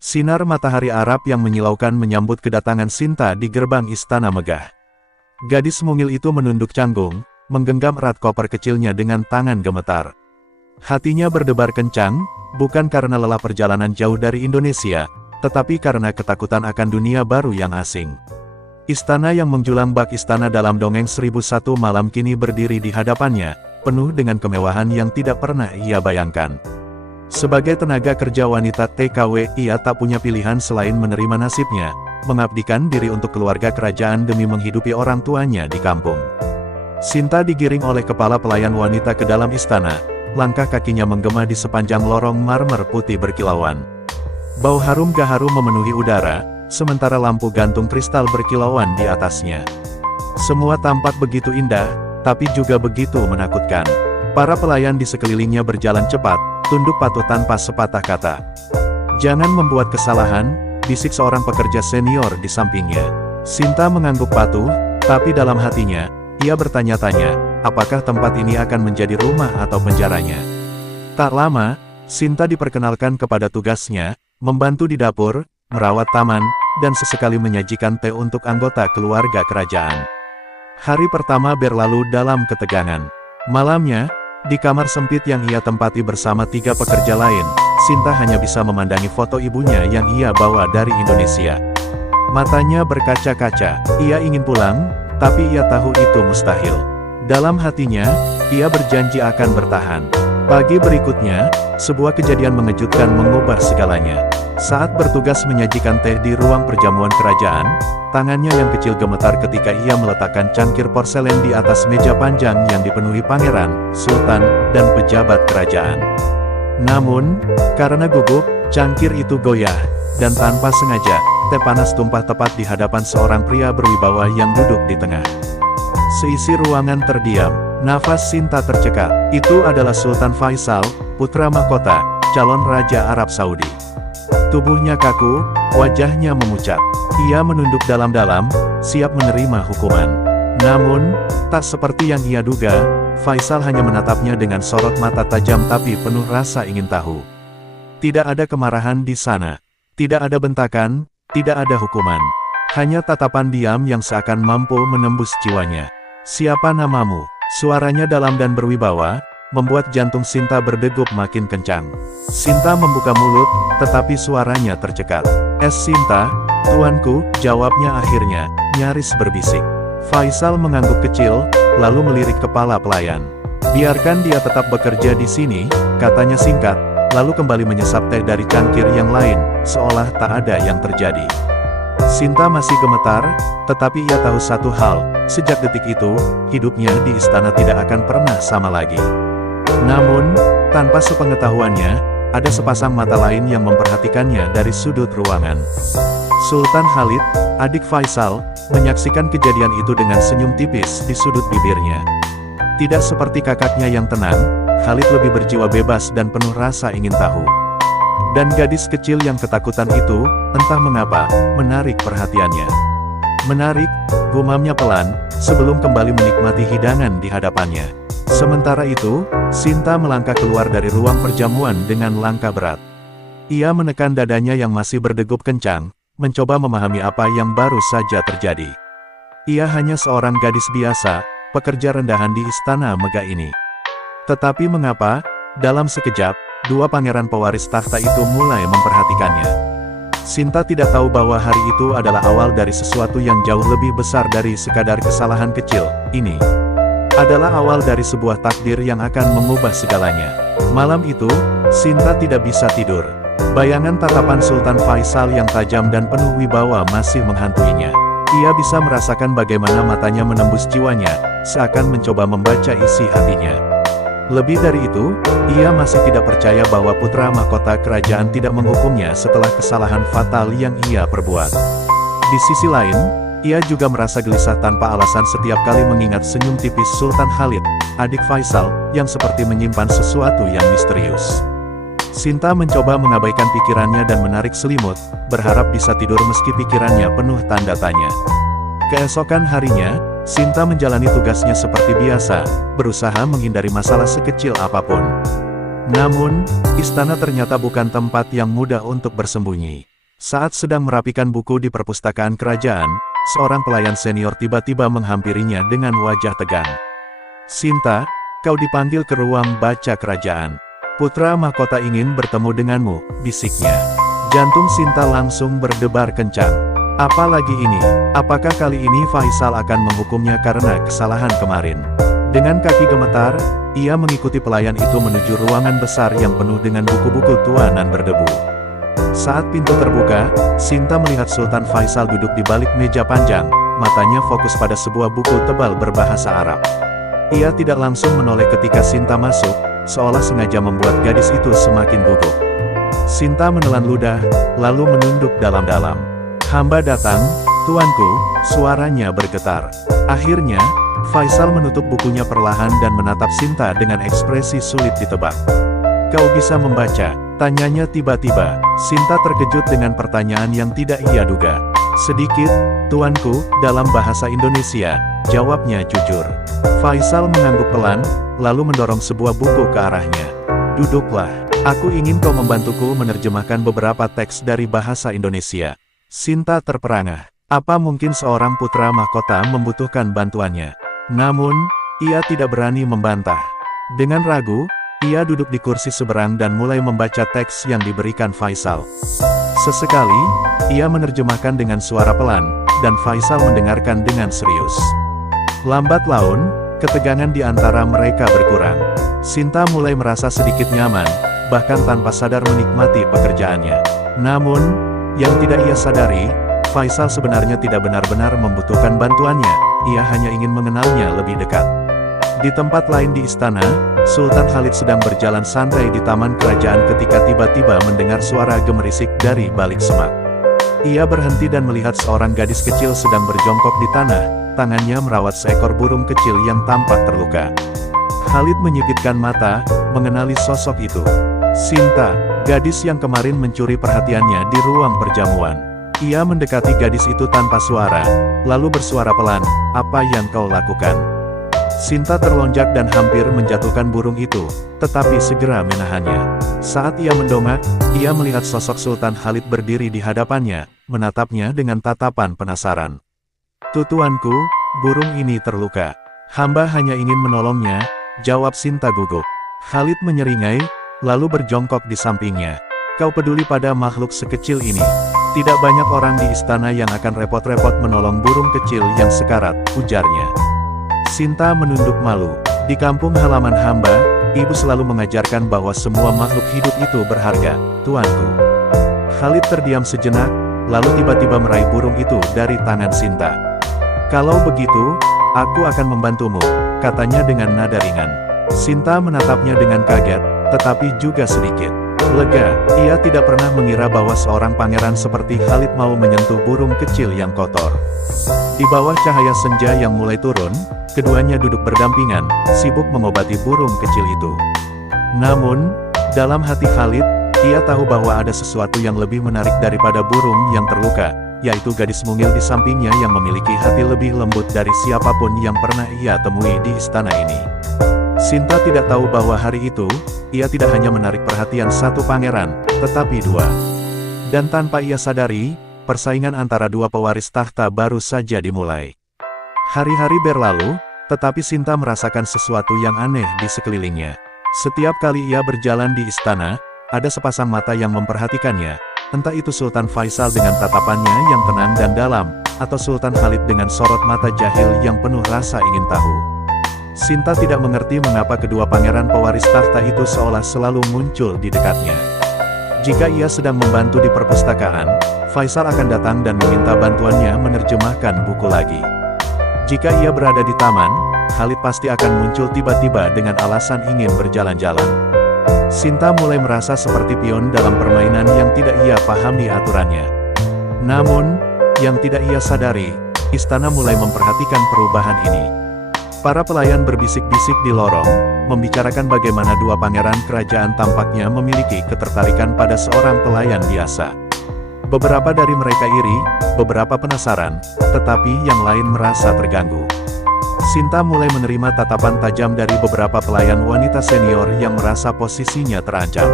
Sinar matahari Arab yang menyilaukan menyambut kedatangan Sinta di gerbang istana megah. Gadis mungil itu menunduk canggung, menggenggam erat koper kecilnya dengan tangan gemetar. Hatinya berdebar kencang, bukan karena lelah perjalanan jauh dari Indonesia, tetapi karena ketakutan akan dunia baru yang asing. Istana yang menjulang bak istana dalam dongeng 1001 malam kini berdiri di hadapannya, penuh dengan kemewahan yang tidak pernah ia bayangkan. Sebagai tenaga kerja wanita TKW, ia tak punya pilihan selain menerima nasibnya, mengabdikan diri untuk keluarga kerajaan demi menghidupi orang tuanya di kampung. Sinta digiring oleh kepala pelayan wanita ke dalam istana, langkah kakinya menggema di sepanjang lorong marmer putih berkilauan. Bau harum gaharu memenuhi udara, sementara lampu gantung kristal berkilauan di atasnya. Semua tampak begitu indah, tapi juga begitu menakutkan. Para pelayan di sekelilingnya berjalan cepat, tunduk patuh tanpa sepatah kata. "Jangan membuat kesalahan," bisik seorang pekerja senior di sampingnya. Sinta mengangguk patuh, tapi dalam hatinya, ia bertanya-tanya, apakah tempat ini akan menjadi rumah atau penjaranya. Tak lama, Sinta diperkenalkan kepada tugasnya, membantu di dapur, merawat taman, dan sesekali menyajikan teh untuk anggota keluarga kerajaan. Hari pertama berlalu dalam ketegangan. Malamnya, di kamar sempit yang ia tempati bersama 3 pekerja lain, Sinta hanya bisa memandangi foto ibunya yang ia bawa dari Indonesia. Matanya berkaca-kaca, ia ingin pulang, tapi ia tahu itu mustahil. Dalam hatinya, ia berjanji akan bertahan. Pagi berikutnya, sebuah kejadian mengejutkan mengubah segalanya. Saat bertugas menyajikan teh di ruang perjamuan kerajaan, tangannya yang kecil gemetar ketika ia meletakkan cangkir porselen di atas meja panjang yang dipenuhi pangeran, sultan, dan pejabat kerajaan. Namun, karena gugup, cangkir itu goyah, dan tanpa sengaja, teh panas tumpah tepat di hadapan seorang pria berwibawa yang duduk di tengah. Seisi ruangan terdiam, nafas Sinta tercekat. Itu adalah Sultan Faisal, putra mahkota, calon Raja Arab Saudi. Tubuhnya kaku, wajahnya memucat. Ia menunduk dalam-dalam, siap menerima hukuman. Namun, tak seperti yang ia duga, Faisal hanya menatapnya dengan sorot mata tajam tapi penuh rasa ingin tahu. Tidak ada kemarahan di sana. Tidak ada bentakan, tidak ada hukuman. Hanya tatapan diam yang seakan mampu menembus jiwanya. "Siapa namamu?" Suaranya dalam dan berwibawa, membuat jantung Sinta berdegup makin kencang. Sinta membuka mulut, tetapi suaranya tercekat. Sinta, tuanku," jawabnya akhirnya, nyaris berbisik. Faisal mengangguk kecil, lalu melirik kepala pelayan. "Biarkan dia tetap bekerja di sini," katanya singkat, lalu kembali menyesap teh dari cangkir yang lain, seolah tak ada yang terjadi. Sinta masih gemetar, tetapi ia tahu satu hal, sejak detik itu, hidupnya di istana tidak akan pernah sama lagi. Namun, tanpa sepengetahuannya, ada sepasang mata lain yang memperhatikannya dari sudut ruangan. Sultan Khalid, adik Faisal, menyaksikan kejadian itu dengan senyum tipis di sudut bibirnya. Tidak seperti kakaknya yang tenang, Khalid lebih berjiwa bebas dan penuh rasa ingin tahu. Dan gadis kecil yang ketakutan itu, entah mengapa, menarik perhatiannya. "Menarik," gumamnya pelan, sebelum kembali menikmati hidangan di hadapannya. Sementara itu, Sinta melangkah keluar dari ruang perjamuan dengan langkah berat. Ia menekan dadanya yang masih berdegup kencang, mencoba memahami apa yang baru saja terjadi. Ia hanya seorang gadis biasa, pekerja rendahan di istana megah ini. Tetapi mengapa, dalam sekejap, 2 pangeran pewaris takhta itu mulai memperhatikannya. Sinta tidak tahu bahwa hari itu adalah awal dari sesuatu yang jauh lebih besar dari sekadar kesalahan kecil. Ini adalah awal dari sebuah takdir yang akan mengubah segalanya. Malam itu, Sinta tidak bisa tidur. Bayangan tatapan Sultan Faisal yang tajam dan penuh wibawa masih menghantuinya. Ia bisa merasakan bagaimana matanya menembus jiwanya, seakan mencoba membaca isi hatinya. Lebih dari itu, ia masih tidak percaya bahwa putra mahkota kerajaan tidak menghukumnya setelah kesalahan fatal yang ia perbuat. Di sisi lain, ia juga merasa gelisah tanpa alasan setiap kali mengingat senyum tipis Sultan Khalid, adik Faisal, yang seperti menyimpan sesuatu yang misterius. Sinta mencoba mengabaikan pikirannya dan menarik selimut, berharap bisa tidur meski pikirannya penuh tanda tanya. Keesokan harinya, Sinta menjalani tugasnya seperti biasa, berusaha menghindari masalah sekecil apapun. Namun, istana ternyata bukan tempat yang mudah untuk bersembunyi. Saat sedang merapikan buku di perpustakaan kerajaan, seorang pelayan senior tiba-tiba menghampirinya dengan wajah tegang. "Sinta, kau dipanggil ke ruang baca kerajaan. Putra mahkota ingin bertemu denganmu," bisiknya. Jantung Sinta langsung berdebar kencang. Apalagi ini? Apakah kali ini Faisal akan menghukumnya karena kesalahan kemarin? Dengan kaki gemetar, ia mengikuti pelayan itu menuju ruangan besar yang penuh dengan buku-buku tua dan berdebu. Saat pintu terbuka, Sinta melihat Sultan Faisal duduk di balik meja panjang, matanya fokus pada sebuah buku tebal berbahasa Arab. Ia tidak langsung menoleh ketika Sinta masuk, seolah sengaja membuat gadis itu semakin gugup. Sinta menelan ludah, lalu menunduk dalam-dalam. "Hamba datang, tuanku," suaranya bergetar. Akhirnya, Faisal menutup bukunya perlahan dan menatap Sinta dengan ekspresi sulit ditebak. "Kau bisa membaca?" tanyanya tiba-tiba. Sinta terkejut dengan pertanyaan yang tidak ia duga. "Sedikit, tuanku," dalam bahasa Indonesia, jawabnya jujur. Faisal mengangguk pelan, lalu mendorong sebuah buku ke arahnya. "Duduklah. Aku ingin kau membantuku menerjemahkan beberapa teks dari bahasa Indonesia." Sinta terperangah. Apa mungkin seorang putra mahkota membutuhkan bantuannya? Namun, ia tidak berani membantah. Dengan ragu, ia duduk di kursi seberang dan mulai membaca teks yang diberikan Faisal. Sesekali, ia menerjemahkan dengan suara pelan, dan Faisal mendengarkan dengan serius. Lambat laun, ketegangan di antara mereka berkurang. Sinta mulai merasa sedikit nyaman, bahkan tanpa sadar menikmati pekerjaannya. Namun, yang tidak ia sadari, Faisal sebenarnya tidak benar-benar membutuhkan bantuannya, ia hanya ingin mengenalnya lebih dekat. Di tempat lain di istana, Sultan Khalid sedang berjalan santai di taman kerajaan ketika tiba-tiba mendengar suara gemerisik dari balik semak. Ia berhenti dan melihat seorang gadis kecil sedang berjongkok di tanah, tangannya merawat seekor burung kecil yang tampak terluka. Khalid menyipitkan mata, mengenali sosok itu. Sinta, gadis yang kemarin mencuri perhatiannya di ruang perjamuan. Ia mendekati gadis itu tanpa suara, lalu bersuara pelan, "Apa yang kau lakukan?" Sinta terlonjak dan hampir menjatuhkan burung itu, tetapi segera menahannya. Saat ia mendongak, ia melihat sosok Sultan Khalid berdiri di hadapannya, menatapnya dengan tatapan penasaran. "Tuanku, burung ini terluka. Hamba hanya ingin menolongnya," jawab Sinta gugup. Khalid menyeringai, lalu berjongkok di sampingnya. "Kau peduli pada makhluk sekecil ini? Tidak banyak orang di istana yang akan repot-repot menolong burung kecil yang sekarat," ujarnya. Sinta menunduk malu. "Di kampung halaman hamba, ibu selalu mengajarkan bahwa semua makhluk hidup itu berharga, tuanku." Khalid terdiam sejenak, lalu tiba-tiba meraih burung itu dari tangan Sinta. "Kalau begitu, aku akan membantumu," katanya dengan nada ringan. Sinta menatapnya dengan kaget, tetapi juga sedikit lega. Ia tidak pernah mengira bahwa seorang pangeran seperti Khalid mau menyentuh burung kecil yang kotor. Di bawah cahaya senja yang mulai turun, keduanya duduk berdampingan, sibuk mengobati burung kecil itu. Namun, dalam hati Khalid, ia tahu bahwa ada sesuatu yang lebih menarik daripada burung yang terluka, yaitu gadis mungil di sampingnya yang memiliki hati lebih lembut dari siapapun yang pernah ia temui di istana ini. Sinta tidak tahu bahwa hari itu, ia tidak hanya menarik perhatian satu pangeran, tetapi dua. Dan tanpa ia sadari, persaingan antara dua pewaris tahta baru saja dimulai. Hari-hari berlalu, tetapi Sinta merasakan sesuatu yang aneh di sekelilingnya. Setiap kali ia berjalan di istana, ada sepasang mata yang memperhatikannya, entah itu Sultan Faisal dengan tatapannya yang tenang dan dalam, atau Sultan Khalid dengan sorot mata jahil yang penuh rasa ingin tahu. Sinta tidak mengerti mengapa kedua pangeran pewaris tahta itu seolah selalu muncul di dekatnya. Jika ia sedang membantu di perpustakaan, Faisal akan datang dan meminta bantuannya menerjemahkan buku lagi. Jika ia berada di taman, Khalid pasti akan muncul tiba-tiba dengan alasan ingin berjalan-jalan. Sinta mulai merasa seperti pion dalam permainan yang tidak ia pahami aturannya. Namun, yang tidak ia sadari, istana mulai memperhatikan perubahan ini. Para pelayan berbisik-bisik di lorong, membicarakan bagaimana dua pangeran kerajaan tampaknya memiliki ketertarikan pada seorang pelayan biasa. Beberapa dari mereka iri, beberapa penasaran, tetapi yang lain merasa terganggu. Sinta mulai menerima tatapan tajam dari beberapa pelayan wanita senior yang merasa posisinya terancam.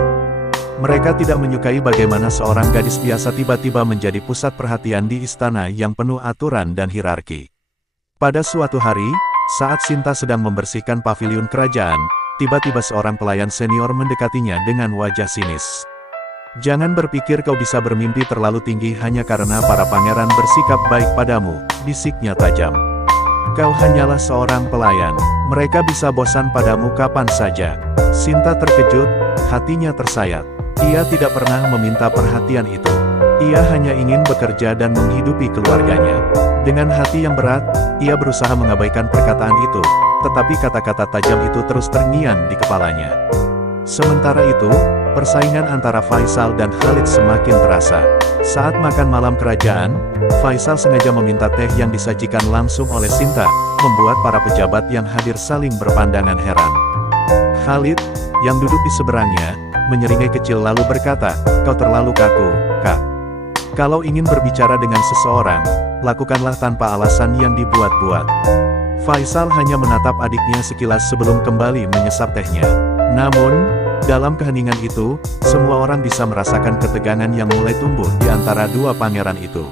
Mereka tidak menyukai bagaimana seorang gadis biasa tiba-tiba menjadi pusat perhatian di istana yang penuh aturan dan hierarki. Pada suatu hari, saat Sinta sedang membersihkan paviliun kerajaan, tiba-tiba seorang pelayan senior mendekatinya dengan wajah sinis. "Jangan berpikir kau bisa bermimpi terlalu tinggi hanya karena para pangeran bersikap baik padamu," bisiknya tajam. "Kau hanyalah seorang pelayan. Mereka bisa bosan padamu kapan saja." Sinta terkejut, hatinya tersayat. Ia tidak pernah meminta perhatian itu. Ia hanya ingin bekerja dan menghidupi keluarganya. Dengan hati yang berat, ia berusaha mengabaikan perkataan itu, tetapi kata-kata tajam itu terus terngiang di kepalanya. Sementara itu, persaingan antara Faisal dan Khalid semakin terasa. Saat makan malam kerajaan, Faisal sengaja meminta teh yang disajikan langsung oleh Sinta, membuat para pejabat yang hadir saling berpandangan heran. Khalid, yang duduk di seberangnya, menyeringai kecil lalu berkata, "Kau terlalu kaku, Kak. Kalau ingin berbicara dengan seseorang, lakukanlah tanpa alasan yang dibuat-buat." Faisal hanya menatap adiknya sekilas sebelum kembali menyesap tehnya. Namun, dalam keheningan itu, semua orang bisa merasakan ketegangan yang mulai tumbuh di antara dua pangeran itu.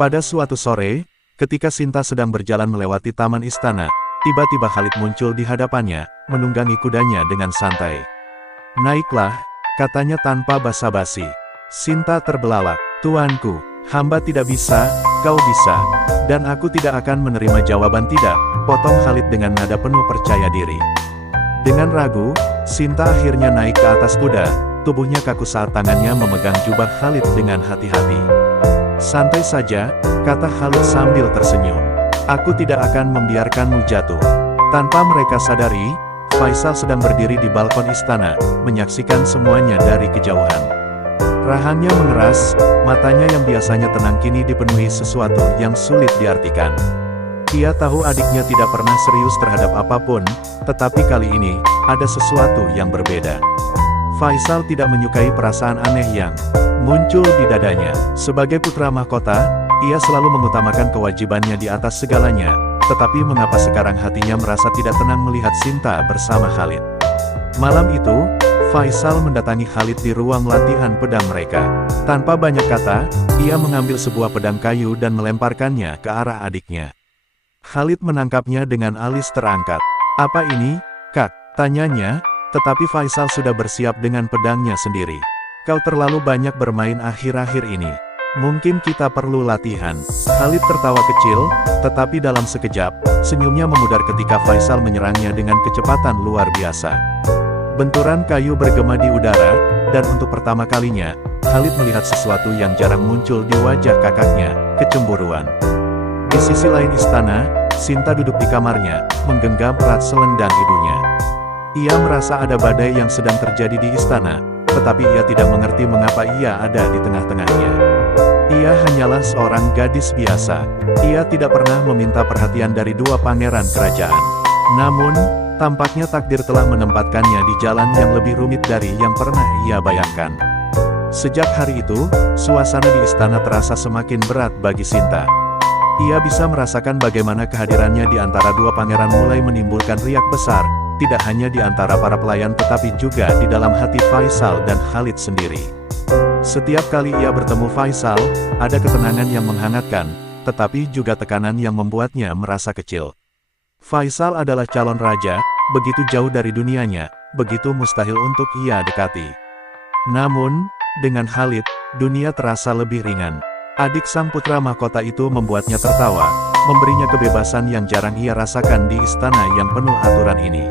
Pada suatu sore, ketika Sinta sedang berjalan melewati taman istana, tiba-tiba Khalid muncul di hadapannya, menunggangi kudanya dengan santai. "Naiklah," katanya tanpa basa-basi. Sinta terbelalak. "Tuanku, hamba tidak bisa, kau bisa. Dan aku tidak akan menerima jawaban tidak," potong Khalid dengan nada penuh percaya diri. Dengan ragu, Sinta akhirnya naik ke atas kuda, tubuhnya kaku saat tangannya memegang jubah Khalid dengan hati-hati. "Santai saja," kata Khalid sambil tersenyum. "Aku tidak akan membiarkanmu jatuh." Tanpa mereka sadari, Faisal sedang berdiri di balkon istana, menyaksikan semuanya dari kejauhan. Rahangnya mengeras, matanya yang biasanya tenang kini dipenuhi sesuatu yang sulit diartikan. Ia tahu adiknya tidak pernah serius terhadap apapun, tetapi kali ini, ada sesuatu yang berbeda. Faisal tidak menyukai perasaan aneh yang muncul di dadanya. Sebagai putra mahkota, ia selalu mengutamakan kewajibannya di atas segalanya. Tetapi mengapa sekarang hatinya merasa tidak tenang melihat Sinta bersama Khalid? Malam itu, Faisal mendatangi Khalid di ruang latihan pedang mereka. Tanpa banyak kata, ia mengambil sebuah pedang kayu dan melemparkannya ke arah adiknya. Khalid menangkapnya dengan alis terangkat. "Apa ini, Kak?" tanyanya, tetapi Faisal sudah bersiap dengan pedangnya sendiri. "Kau terlalu banyak bermain akhir-akhir ini. Mungkin kita perlu latihan." Khalid tertawa kecil, tetapi dalam sekejap, senyumnya memudar ketika Faisal menyerangnya dengan kecepatan luar biasa. Benturan kayu bergema di udara, dan untuk pertama kalinya, Khalid melihat sesuatu yang jarang muncul di wajah kakaknya, kecemburuan. Di sisi lain istana, Sinta duduk di kamarnya, menggenggam erat selendang ibunya. Ia merasa ada badai yang sedang terjadi di istana, tetapi ia tidak mengerti mengapa ia ada di tengah-tengahnya. Ia hanyalah seorang gadis biasa. Ia tidak pernah meminta perhatian dari dua pangeran kerajaan. Namun, tampaknya takdir telah menempatkannya di jalan yang lebih rumit dari yang pernah ia bayangkan. Sejak hari itu, suasana di istana terasa semakin berat bagi Sinta. Ia bisa merasakan bagaimana kehadirannya di antara dua pangeran mulai menimbulkan riak besar, tidak hanya di antara para pelayan tetapi juga di dalam hati Faisal dan Khalid sendiri. Setiap kali ia bertemu Faisal, ada ketenangan yang menghangatkan, tetapi juga tekanan yang membuatnya merasa kecil. Faisal adalah calon raja, begitu jauh dari dunianya, begitu mustahil untuk ia dekati. Namun, dengan Khalid, dunia terasa lebih ringan. Adik sang putra mahkota itu membuatnya tertawa, memberinya kebebasan yang jarang ia rasakan di istana yang penuh aturan ini.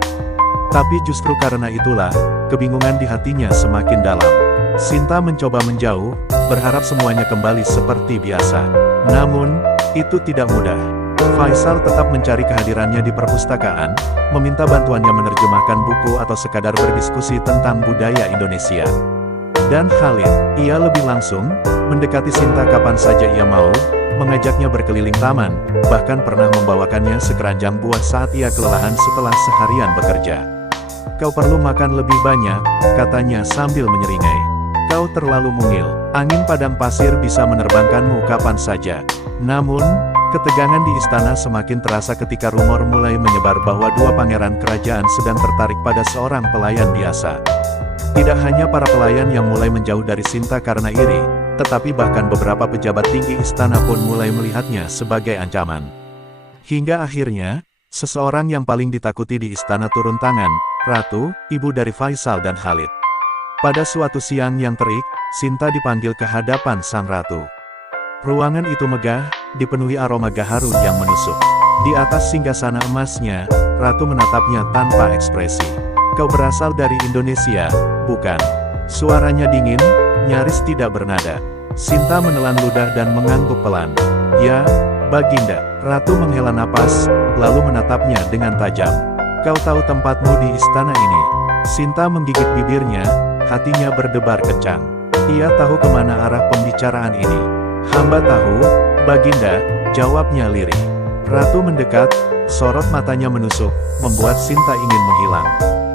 Tapi justru karena itulah, kebingungan di hatinya semakin dalam. Sinta mencoba menjauh, berharap semuanya kembali seperti biasa. Namun, itu tidak mudah. Faisal tetap mencari kehadirannya di perpustakaan, meminta bantuannya menerjemahkan buku atau sekadar berdiskusi tentang budaya Indonesia. Dan Khalid, ia lebih langsung, mendekati Sinta kapan saja ia mau, mengajaknya berkeliling taman, bahkan pernah membawakannya sekeranjang buah saat ia kelelahan setelah seharian bekerja. "Kau perlu makan lebih banyak," katanya sambil menyeringai. "Kau terlalu mungil. Angin padang pasir bisa menerbangkanmu kapan saja." Namun, ketegangan di istana semakin terasa ketika rumor mulai menyebar bahwa dua pangeran kerajaan sedang tertarik pada seorang pelayan biasa. Tidak hanya para pelayan yang mulai menjauh dari Sinta karena iri, tetapi bahkan beberapa pejabat tinggi istana pun mulai melihatnya sebagai ancaman. Hingga akhirnya, seseorang yang paling ditakuti di istana turun tangan, Ratu, ibu dari Faisal dan Khalid. Pada suatu siang yang terik, Sinta dipanggil ke hadapan sang ratu. Ruangan itu megah, dipenuhi aroma gaharu yang menusuk. Di atas singgasana emasnya, ratu menatapnya tanpa ekspresi. "Kau berasal dari Indonesia, bukan?" Suaranya dingin, nyaris tidak bernada. Sinta menelan ludah dan mengangguk pelan. "Ya, Baginda." Ratu menghela napas, lalu menatapnya dengan tajam. "Kau tahu tempatmu di istana ini?" Sinta menggigit bibirnya, hatinya berdebar kencang. Ia tahu kemana arah pembicaraan ini. "Hamba tahu, Baginda," jawabnya lirih. Ratu mendekat, sorot matanya menusuk, membuat Sinta ingin menghilang.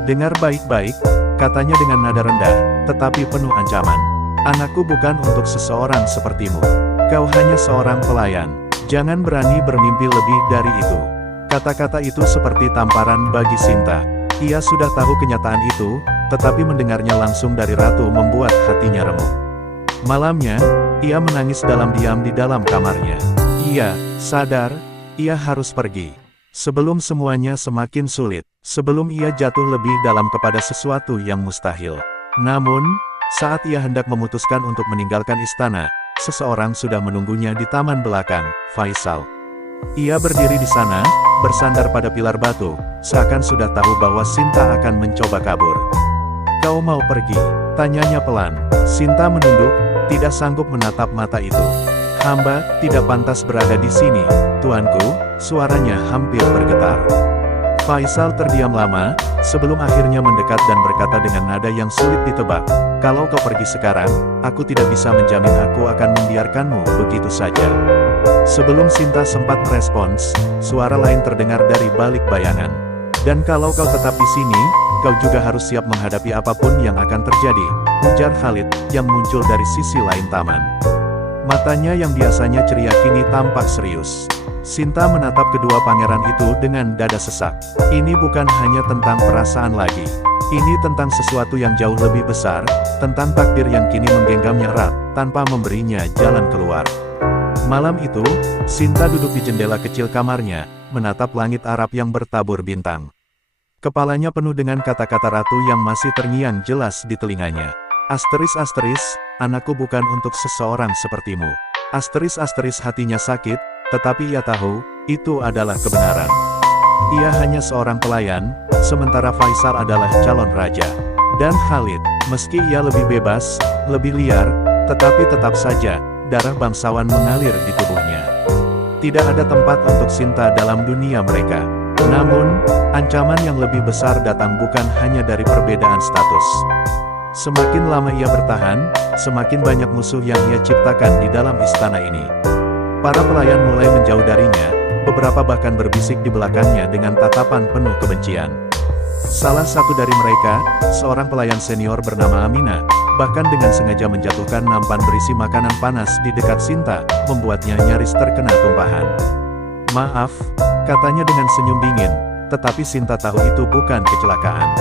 "Dengar baik-baik," katanya dengan nada rendah, tetapi penuh ancaman. "Anakku bukan untuk seseorang sepertimu. Kau hanya seorang pelayan. Jangan berani bermimpi lebih dari itu." Kata-kata itu seperti tamparan bagi Sinta. Ia sudah tahu kenyataan itu, tetapi mendengarnya langsung dari ratu membuat hatinya remuk. Malamnya, ia menangis dalam diam di dalam kamarnya. Ia sadar, ia harus pergi. Sebelum semuanya semakin sulit, sebelum ia jatuh lebih dalam kepada sesuatu yang mustahil. Namun, saat ia hendak memutuskan untuk meninggalkan istana, seseorang sudah menunggunya di taman belakang, Faisal. Ia berdiri di sana, bersandar pada pilar batu, seakan sudah tahu bahwa Sinta akan mencoba kabur. "Kau mau pergi?" tanyanya pelan. Sinta menunduk, tidak sanggup menatap mata itu. "Hamba tidak pantas berada di sini, tuanku," suaranya hampir bergetar. Faisal terdiam lama, sebelum akhirnya mendekat dan berkata dengan nada yang sulit ditebak, "Kalau kau pergi sekarang, aku tidak bisa menjamin aku akan membiarkanmu begitu saja." Sebelum Sinta sempat merespons, suara lain terdengar dari balik bayangan. "Dan kalau kau tetap di sini, kau juga harus siap menghadapi apapun yang akan terjadi," ujar Khalid, yang muncul dari sisi lain taman. Matanya yang biasanya ceria kini tampak serius. Sinta menatap kedua pangeran itu dengan dada sesak. Ini bukan hanya tentang perasaan lagi. Ini tentang sesuatu yang jauh lebih besar, tentang takdir yang kini menggenggamnya erat, tanpa memberinya jalan keluar. Malam itu, Sinta duduk di jendela kecil kamarnya, menatap langit Arab yang bertabur bintang. Kepalanya penuh dengan kata-kata ratu yang masih terngiang jelas di telinganya. Asteris, anakku bukan untuk seseorang sepertimu. Asteris, hatinya sakit, tetapi ia tahu, itu adalah kebenaran. Ia hanya seorang pelayan, sementara Faisal adalah calon raja. Dan Khalid, meski ia lebih bebas, lebih liar, tetapi tetap saja, darah bangsawan mengalir di tubuhnya. Tidak ada tempat untuk Sinta dalam dunia mereka. Namun, ancaman yang lebih besar datang bukan hanya dari perbedaan status. Semakin lama ia bertahan, semakin banyak musuh yang ia ciptakan di dalam istana ini. Para pelayan mulai menjauh darinya, beberapa bahkan berbisik di belakangnya dengan tatapan penuh kebencian. Salah satu dari mereka, seorang pelayan senior bernama Amina, bahkan dengan sengaja menjatuhkan nampan berisi makanan panas di dekat Sinta, membuatnya nyaris terkena tumpahan. "Maaf," katanya dengan senyum dingin, tetapi Sinta tahu itu bukan kecelakaan.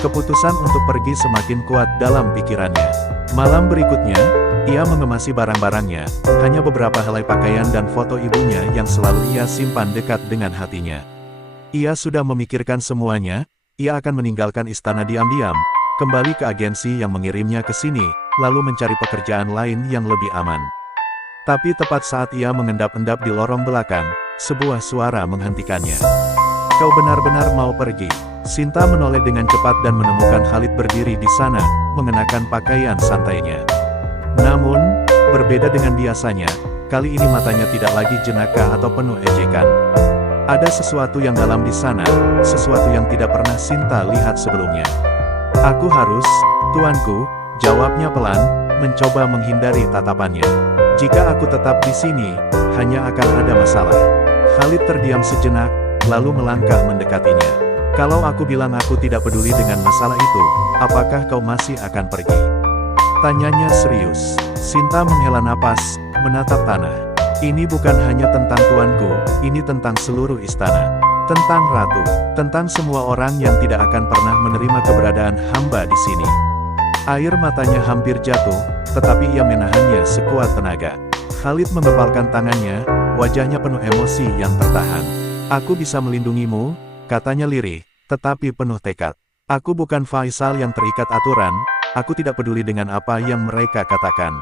Keputusan untuk pergi semakin kuat dalam pikirannya. Malam berikutnya, ia mengemasi barang-barangnya, hanya beberapa helai pakaian dan foto ibunya yang selalu ia simpan dekat dengan hatinya. Ia sudah memikirkan semuanya, ia akan meninggalkan istana diam-diam, kembali ke agensi yang mengirimnya ke sini, lalu mencari pekerjaan lain yang lebih aman. Tapi tepat saat ia mengendap-endap di lorong belakang, sebuah suara menghentikannya. "Kau benar-benar mau pergi?" Sinta menoleh dengan cepat dan menemukan Khalid berdiri di sana, mengenakan pakaian santainya. Namun, berbeda dengan biasanya, kali ini matanya tidak lagi jenaka atau penuh ejekan. Ada sesuatu yang dalam di sana, sesuatu yang tidak pernah Sinta lihat sebelumnya. "Aku harus, tuanku," jawabnya pelan, mencoba menghindari tatapannya. "Jika aku tetap di sini, hanya akan ada masalah." Khalid terdiam sejenak, lalu melangkah mendekatinya. "Kalau aku bilang aku tidak peduli dengan masalah itu, apakah kau masih akan pergi?" Tanyanya serius. Sinta menghela napas, menatap tanah. "Ini bukan hanya tentang tuanku, ini tentang seluruh istana. Tentang ratu, tentang semua orang yang tidak akan pernah menerima keberadaan hamba di sini." Air matanya hampir jatuh, tetapi ia menahannya sekuat tenaga. Khalid mengepalkan tangannya, wajahnya penuh emosi yang tertahan. Aku bisa melindungimu, katanya lirih, tetapi penuh tekad. Aku bukan Faisal yang terikat aturan, aku tidak peduli dengan apa yang mereka katakan.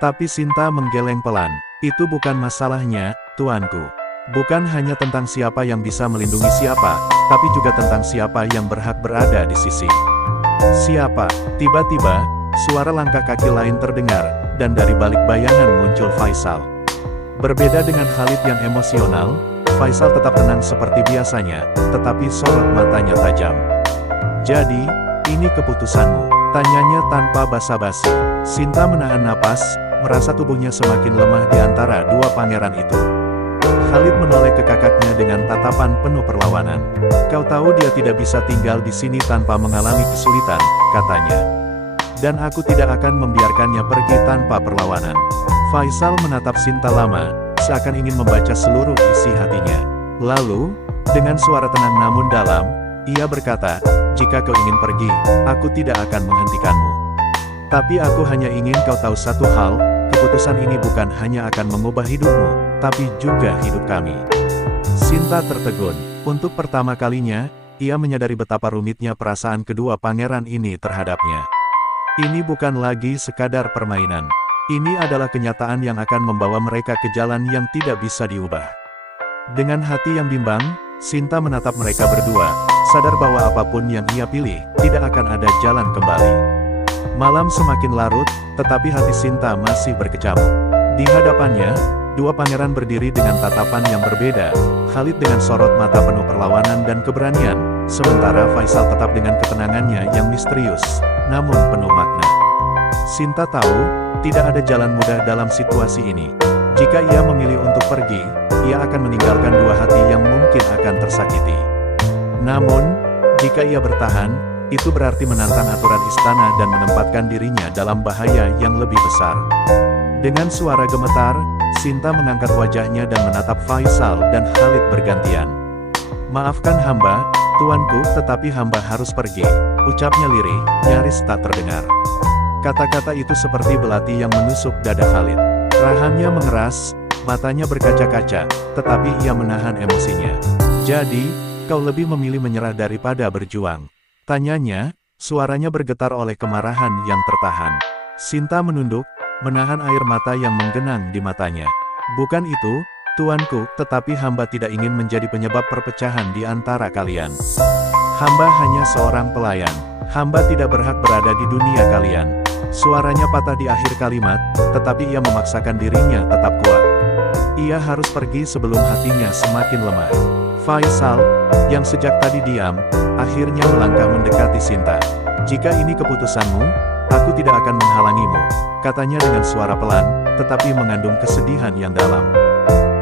Tapi Sinta menggeleng pelan, itu bukan masalahnya, tuanku. Bukan hanya tentang siapa yang bisa melindungi siapa, tapi juga tentang siapa yang berhak berada di sisi. Siapa? Tiba-tiba, suara langkah kaki lain terdengar, dan dari balik bayangan muncul Faisal. Berbeda dengan Khalid yang emosional, Faisal tetap tenang seperti biasanya, tetapi sorot matanya tajam. Jadi, ini keputusanmu? Tanyanya tanpa basa-basi. Sinta menahan napas, merasa tubuhnya semakin lemah di antara dua pangeran itu. Khalid menoleh ke kakaknya dengan tatapan penuh perlawanan. Kau tahu dia tidak bisa tinggal di sini tanpa mengalami kesulitan, katanya. Dan aku tidak akan membiarkannya pergi tanpa perlawanan. Faisal menatap Sinta lama, seakan ingin membaca seluruh isi hatinya. Lalu, dengan suara tenang namun dalam, ia berkata, jika kau ingin pergi, aku tidak akan menghentikanmu. Tapi aku hanya ingin kau tahu satu hal, keputusan ini bukan hanya akan mengubah hidupmu, tapi juga hidup kami. Sinta tertegun. Untuk pertama kalinya, ia menyadari betapa rumitnya perasaan kedua pangeran ini terhadapnya. Ini bukan lagi sekadar permainan. Ini adalah kenyataan yang akan membawa mereka ke jalan yang tidak bisa diubah. Dengan hati yang bimbang, Sinta menatap mereka berdua, sadar bahwa apapun yang ia pilih, tidak akan ada jalan kembali. Malam semakin larut, tetapi hati Sinta masih berkecamuk. Di hadapannya, dua pangeran berdiri dengan tatapan yang berbeda, Khalid dengan sorot mata penuh perlawanan dan keberanian, sementara Faisal tetap dengan ketenangannya yang misterius, namun penuh makna. Sinta tahu, tidak ada jalan mudah dalam situasi ini. Jika ia memilih untuk pergi, ia akan meninggalkan dua hati yang mungkin akan tersakiti. Namun, jika ia bertahan, itu berarti menantang aturan istana dan menempatkan dirinya dalam bahaya yang lebih besar. Dengan suara gemetar, Sinta mengangkat wajahnya dan menatap Faisal dan Khalid bergantian. Maafkan hamba, tuanku, tetapi hamba harus pergi, ucapnya lirih, nyaris tak terdengar. Kata-kata itu seperti belati yang menusuk dada Khalid. Rahangnya mengeras, matanya berkaca-kaca, tetapi ia menahan emosinya. Jadi, kau lebih memilih menyerah daripada berjuang? Tanyanya, suaranya bergetar oleh kemarahan yang tertahan. Sinta menunduk, menahan air mata yang menggenang di matanya. Bukan itu, tuanku, tetapi hamba tidak ingin menjadi penyebab perpecahan di antara kalian. Hamba hanya seorang pelayan. Hamba tidak berhak berada di dunia kalian. Suaranya patah di akhir kalimat, tetapi ia memaksakan dirinya tetap kuat. Ia harus pergi sebelum hatinya semakin lemah. Faisal, yang sejak tadi diam, akhirnya melangkah mendekati Sinta. Jika ini keputusanmu, aku tidak akan menghalangimu, katanya dengan suara pelan, tetapi mengandung kesedihan yang dalam.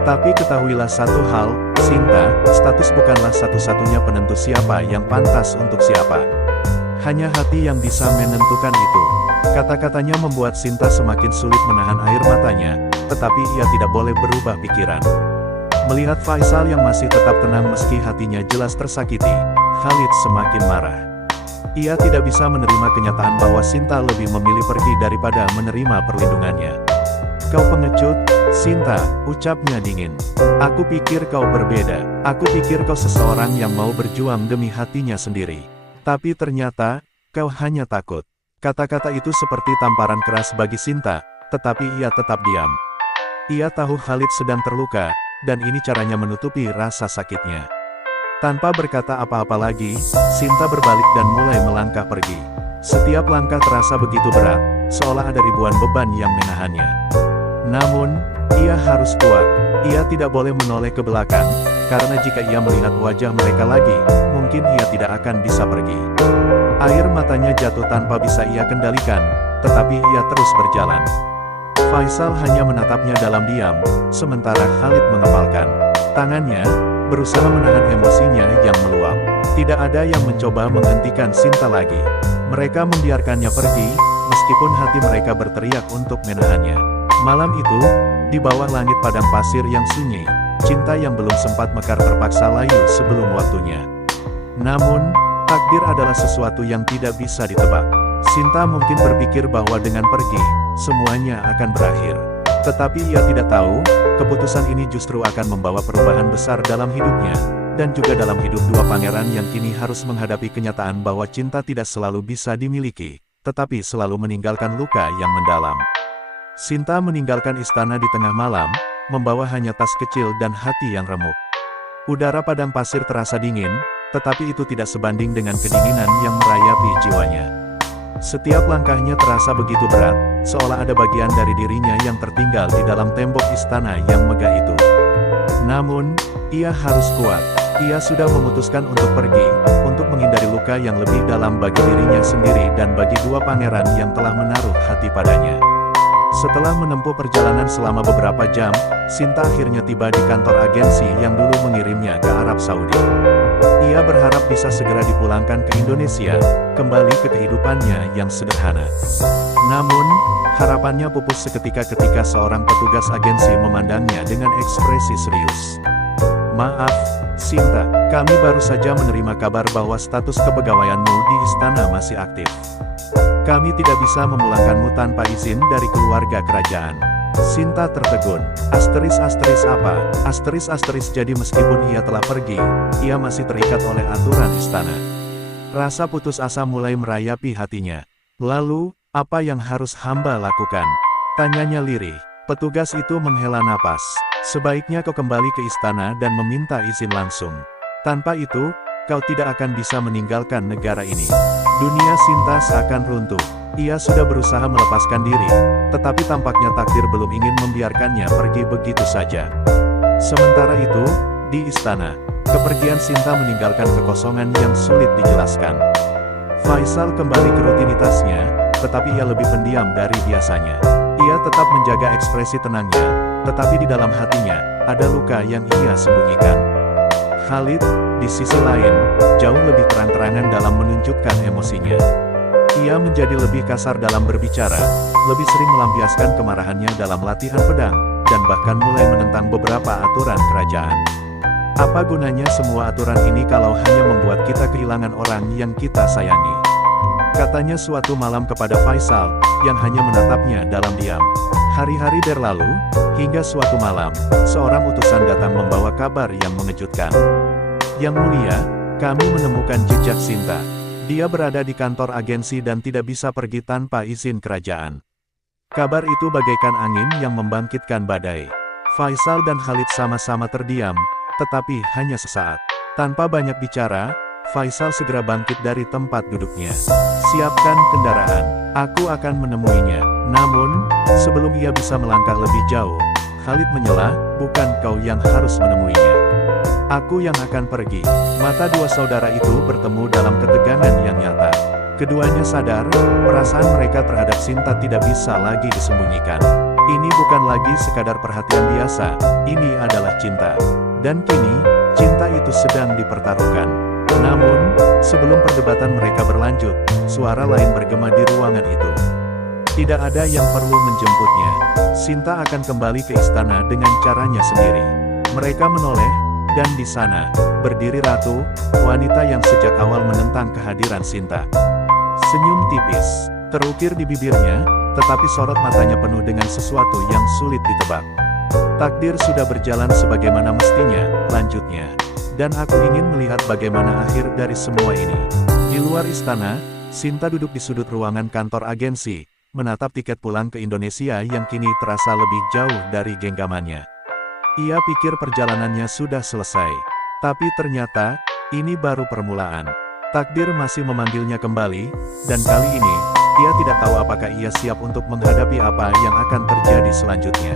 Tapi ketahuilah satu hal, Sinta, status bukanlah satu-satunya penentu siapa yang pantas untuk siapa. Hanya hati yang bisa menentukan itu. Kata-katanya membuat Sinta semakin sulit menahan air matanya, tetapi ia tidak boleh berubah pikiran. Melihat Faisal yang masih tetap tenang meski hatinya jelas tersakiti, Khalid semakin marah. Ia tidak bisa menerima kenyataan bahwa Sinta lebih memilih pergi daripada menerima perlindungannya. Kau pengecut, Sinta, ucapnya dingin. Aku pikir kau berbeda. Aku pikir kau seseorang yang mau berjuang demi hatinya sendiri. Tapi ternyata, kau hanya takut. Kata-kata itu seperti tamparan keras bagi Sinta, tetapi ia tetap diam. Ia tahu Khalid sedang terluka, dan ini caranya menutupi rasa sakitnya. Tanpa berkata apa-apa lagi, Sinta berbalik dan mulai melangkah pergi. Setiap langkah terasa begitu berat, seolah ada ribuan beban yang menahannya. Namun, ia harus kuat. Ia tidak boleh menoleh ke belakang, karena jika ia melihat wajah mereka lagi, mungkin ia tidak akan bisa pergi. Air matanya jatuh tanpa bisa ia kendalikan, tetapi ia terus berjalan. Faisal hanya menatapnya dalam diam, sementara Khalid mengepalkan tangannya, berusaha menahan emosinya yang meluap. Tidak ada yang mencoba menghentikan Sinta lagi. Mereka membiarkannya pergi, meskipun hati mereka berteriak untuk menahannya. Malam itu, di bawah langit padang pasir yang sunyi, cinta yang belum sempat mekar terpaksa layu sebelum waktunya. Namun, takdir adalah sesuatu yang tidak bisa ditebak. Sinta mungkin berpikir bahwa dengan pergi, semuanya akan berakhir. Tetapi ia tidak tahu, keputusan ini justru akan membawa perubahan besar dalam hidupnya, dan juga dalam hidup dua pangeran yang kini harus menghadapi kenyataan bahwa cinta tidak selalu bisa dimiliki, tetapi selalu meninggalkan luka yang mendalam. Sinta meninggalkan istana di tengah malam, membawa hanya tas kecil dan hati yang remuk. Udara padang pasir terasa dingin, tetapi itu tidak sebanding dengan kedinginan yang merayapi jiwanya. Setiap langkahnya terasa begitu berat, seolah ada bagian dari dirinya yang tertinggal di dalam tembok istana yang megah itu. Namun, ia harus kuat. Ia sudah memutuskan untuk pergi, untuk menghindari luka yang lebih dalam bagi dirinya sendiri dan bagi dua pangeran yang telah menaruh hati padanya. Setelah menempuh perjalanan selama beberapa jam, Sinta akhirnya tiba di kantor agensi yang dulu mengirimnya ke Arab Saudi. Ia berharap bisa segera dipulangkan ke Indonesia, kembali ke kehidupannya yang sederhana. Namun, harapannya pupus seketika ketika seorang petugas agensi memandangnya dengan ekspresi serius. "Maaf, Sinta, kami baru saja menerima kabar bahwa status kepegawaianmu di istana masih aktif. Kami tidak bisa memulangkanmu tanpa izin dari keluarga kerajaan." Sinta tertegun. Asteris apa? Jadi meskipun ia telah pergi, ia masih terikat oleh aturan istana. Rasa putus asa mulai merayapi hatinya. Lalu, apa yang harus hamba lakukan? Tanyanya lirih. Petugas itu menghela napas. "Sebaiknya kau kembali ke istana dan meminta izin langsung. Tanpa itu, kau tidak akan bisa meninggalkan negara ini." Dunia Sinta seakan runtuh. Ia sudah berusaha melepaskan diri, tetapi tampaknya takdir belum ingin membiarkannya pergi begitu saja. Sementara itu, di istana, kepergian Sinta meninggalkan kekosongan yang sulit dijelaskan. Faisal kembali ke rutinitasnya, tetapi ia lebih pendiam dari biasanya. Ia tetap menjaga ekspresi tenangnya, tetapi di dalam hatinya, ada luka yang ia sembunyikan. Khalid, di sisi lain, jauh lebih terang-terangan dalam menunjukkan emosinya. Ia menjadi lebih kasar dalam berbicara, lebih sering melampiaskan kemarahannya dalam latihan pedang, dan bahkan mulai menentang beberapa aturan kerajaan. "Apa gunanya semua aturan ini kalau hanya membuat kita kehilangan orang yang kita sayangi?" katanya suatu malam kepada Faisal, yang hanya menatapnya dalam diam. Hari-hari berlalu, hingga suatu malam, seorang utusan datang membawa kabar yang mengejutkan. "Yang mulia, kami menemukan jejak Sinta. Dia berada di kantor agensi dan tidak bisa pergi tanpa izin kerajaan." Kabar itu bagaikan angin yang membangkitkan badai. Faisal dan Khalid sama-sama terdiam, tetapi hanya sesaat. Tanpa banyak bicara, Faisal segera bangkit dari tempat duduknya. "Siapkan kendaraan, aku akan menemuinya." Namun, sebelum ia bisa melangkah lebih jauh, Khalid menyela, "Bukan kau yang harus menemuinya. Aku yang akan pergi." Mata dua saudara itu bertemu dalam ketegangan yang nyata. Keduanya sadar, perasaan mereka terhadap Sinta tidak bisa lagi disembunyikan. Ini bukan lagi sekadar perhatian biasa, ini adalah cinta. Dan kini, cinta itu sedang dipertaruhkan. Namun, sebelum perdebatan mereka berlanjut, suara lain bergema di ruangan itu. Tidak ada yang perlu menjemputnya. Sinta akan kembali ke istana dengan caranya sendiri. Mereka menoleh, dan di sana, berdiri Ratu, wanita yang sejak awal menentang kehadiran Sinta. Senyum tipis terukir di bibirnya, tetapi sorot matanya penuh dengan sesuatu yang sulit ditebak. "Takdir sudah berjalan sebagaimana mestinya," lanjutnya. "Dan aku ingin melihat bagaimana akhir dari semua ini." Di luar istana, Sinta duduk di sudut ruangan kantor agensi, menatap tiket pulang ke Indonesia yang kini terasa lebih jauh dari genggamannya. Ia pikir perjalanannya sudah selesai. Tapi ternyata, ini baru permulaan. Takdir masih memanggilnya kembali, dan kali ini, ia tidak tahu apakah ia siap untuk menghadapi apa yang akan terjadi selanjutnya.